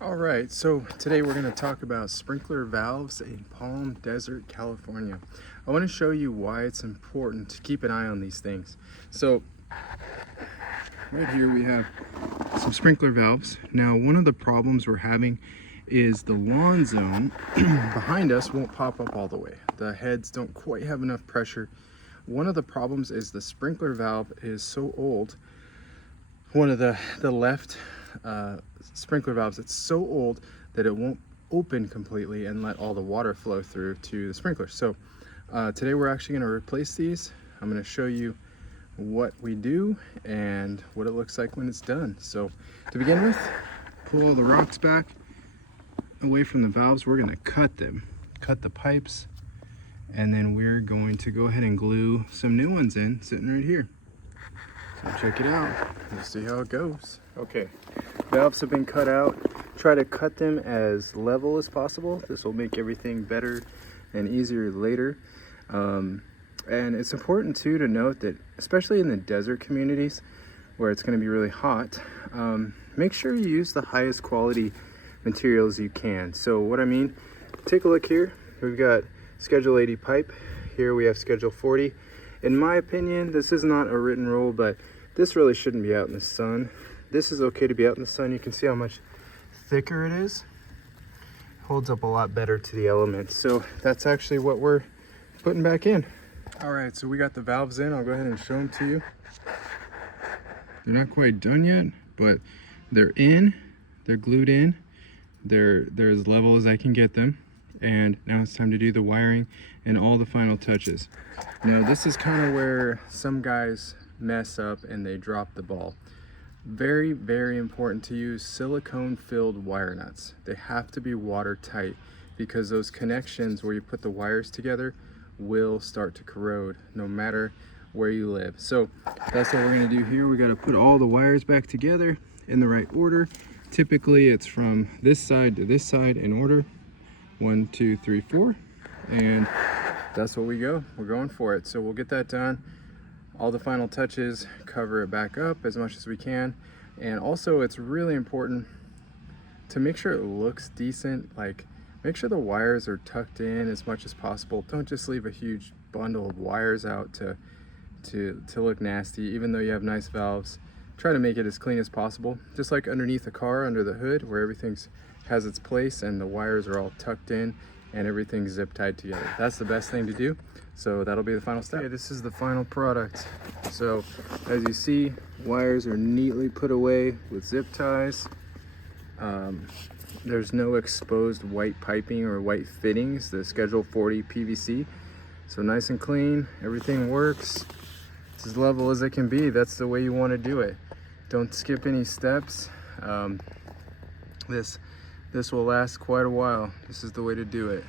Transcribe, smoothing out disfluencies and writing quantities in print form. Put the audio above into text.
All right, so today we're going to talk about sprinkler valves in Palm Desert, California. I want to show you why it's important to keep an eye on these things. So right here we have some sprinkler valves. Now, one of the problems we're having is the lawn zone behind us won't pop up all the way. The heads don't quite have enough pressure. One of the problems is the sprinkler valve is so old. One of the left sprinkler valves, it's so old that it won't open completely and let all the water flow through to the sprinkler. So today we're actually going to replace these. I'm going to show you what we do and what it looks like when it's done. So to begin with, pull all the rocks back away from the valves. We're going to cut the pipes, and then we're going to go ahead and glue some new ones in, sitting right here. So check it out. Let's see how it goes. Okay, valves have been cut out. Try to cut them as level as possible. This will make everything better and easier later. And it's important too to note that, especially in the desert communities where it's going to be really hot, make sure you use the highest quality materials you can. So what I mean, take a look here. We've got Schedule 80 pipe. Here we have Schedule 40. In my opinion, this is not a written rule, but this really shouldn't be out in the sun. This is okay to be out in the sun. You can see how much thicker it is. Holds up a lot better to the elements. So that's actually what we're putting back in. All right, so we got the valves in. I'll go ahead and show them to you. They're not quite done yet, but they're in. They're glued in. They're as level as I can get them. And now it's time to do the wiring and all the final touches. Now this is kind of where some guys mess up and they drop the ball. Very, very important to use silicone filled wire nuts. They have to be watertight because those connections where you put the wires together will start to corrode no matter where you live. So that's what we're going to do here. We got to put all the wires back together in the right order. Typically it's from this side to this side in order. 1, 2, 3, 4, and that's what we go. We're going for it. So we'll get that done. All the final touches, cover it back up as much as we can. And also it's really important to make sure it looks decent. Like, make sure the wires are tucked in as much as possible. Don't just leave a huge bundle of wires out to look nasty. Even though you have nice valves, try to make it as clean as possible. Just like underneath the car, under the hood, where everything's has its place and the wires are all tucked in and everything's zip tied together. That's the best thing to do. So that'll be the final step. Okay, this is the final product. So as you see, wires are neatly put away with zip ties. There's no exposed white piping or white fittings, the Schedule 40 PVC. So nice and clean, everything works. It's as level as it can be. That's the way you want to do it. Don't skip any steps. This will last quite a while. This is the way to do it.